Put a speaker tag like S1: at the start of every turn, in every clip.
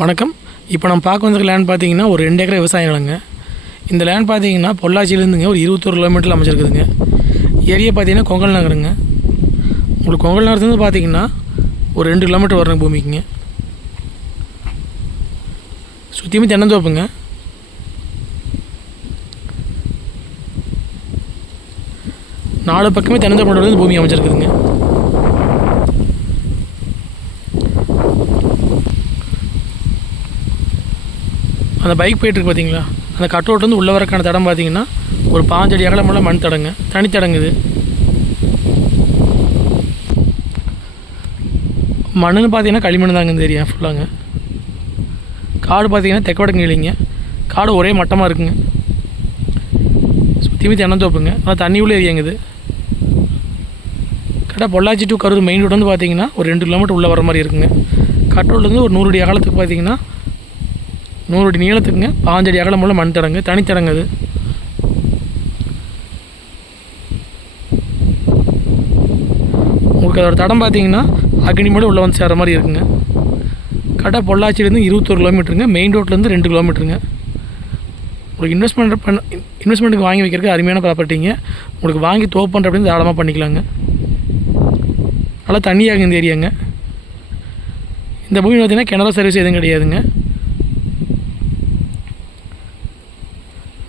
S1: வணக்கம். இப்போ நம்ம பார்க்க வந்திருக்க லேண்ட் பார்த்தீங்கன்னா ஒரு ரெண்டு ஏக்கர் விவசாய நிலங்க இந்த லேண்ட் பார்த்தீங்கன்னா பொள்ளாச்சியிலேருந்துங்க ஒரு இருபத்தொரு கிலோமீட்டரில் அமைச்சிருக்குதுங்க ஏரியா பார்த்தீங்கன்னா கொங்கல் நகருங்க. உங்களுக்கு கொங்கல் நகரத்துலேருந்து பார்த்தீங்கன்னா ஒரு ரெண்டு கிலோமீட்டர் வரணும் பூமிக்குங்க. சுற்றியுமே தென்னந்தோப்புங்க. நாலு பக்கமே தென்னந்தோப்பு பூமி அமைச்சிருக்குதுங்க அந்த பைக் போயிட்டுருக்கு பார்த்தீங்களா அந்த கட்டோட்டு உள்ளே வரக்கான தடம் பார்த்தீங்கன்னா ஒரு பாஞ்சடி அகலமுள்ள மண் தடங்க தனித்தடங்குது மண்ணுன்னு பார்த்தீங்கன்னா களிமண் தாங்க இந்த ஏரியா ஃபுல்லாங்க காடு பார்த்தீங்கன்னா தெக்க வடக்கு இல்லைங்க காடு ஒரே மட்டமாக இருக்குங்க. சுற்றி மீத்தி தென்னந்தோப்புங்க ஆனால் தண்ணி உள்ளே ஏரியாங்க இது. கரெக்டாக Pollachi to Karur main road வந்து பார்த்தீங்கன்னா ஒரு ரெண்டு கிலோமீட்டர் உள்ளே வர மாதிரி இருக்குங்க. கட்டோட்லேருந்து ஒரு நூறு அடி அகலத்துக்கு பார்த்தீங்கன்னா நூறு அடி நீளத்துக்குங்க. பாஞ்சடி அகலமுள்ள மண் தடங்கு தனித்தடங்கு அது. உங்களுக்கு அதோட தடம் பார்த்தீங்கன்னா அக்னிமலை உள்ளே வந்து சேர்கிற மாதிரி இருக்குங்க. கரெக்டாக பொள்ளாச்சியிலேருந்து இருபத்தொரு கிலோமீட்டருங்க. மெயின் ரோட்லேருந்து ரெண்டு கிலோமீட்டருங்க. உங்களுக்கு இன்வெஸ்ட்மெண்ட் பண்ண இன்வெஸ்ட்மெண்ட்டுக்கு வாங்கி வைக்கிறதுக்கு அருமையான ப்ராப்பர்ட்டிங்க உங்களுக்கு வாங்கி தோப் பண்ணுற அப்படின்னு தாராளமாக பண்ணிக்கலாங்க. நல்லா தண்ணியாகும் இந்த ஏரியாங்க இந்த பூமி பார்த்தீங்கன்னா கிணறு சர்வீஸ் எதுவும் கிடையாதுங்க.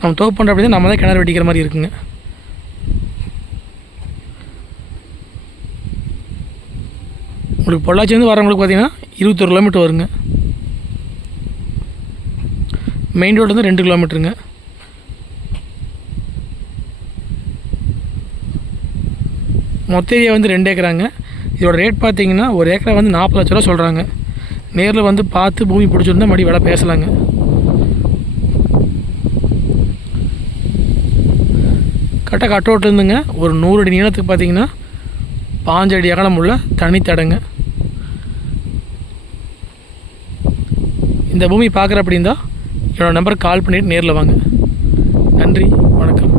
S1: நம்ம தோப்பு பண்ணுற அப்படி நம்ம தான் கிணறு வெட்டிக்கிற மாதிரி இருக்குங்க. உங்களுக்கு பொள்ளாச்சி வந்து வரவங்களுக்கு பார்த்தீங்கன்னா இருபத்தொரு கிலோமீட்டர் வருங்க. மெயின் ரோடு வந்து ரெண்டு கிலோமீட்டருங்க மொத்த ஏரியா வந்து ரெண்டு ஏக்கராங்க. இதோட ரேட் பார்த்தீங்கன்னா ஒரு ஏக்கரை வந்து நாற்பது லட்ச ரூபா சொல்கிறாங்க நேரில் வந்து பார்த்து பூமி பிடிச்சிருந்தா மறுபடியும் விலை பேசலாங்க. கரெக்டாக கட் இருந்துங்க. ஒரு நூறு அடி நீளத்துக்கு பார்த்தீங்கன்னா பாஞ்சு அடி அகலம் உள்ள தனித்தடங்க இந்த பூமி பார்க்குற அப்படின்னா என்னோடய நம்பருக்கு கால் பண்ணிவிட்டு நேரில் வாங்க. நன்றி வணக்கம்.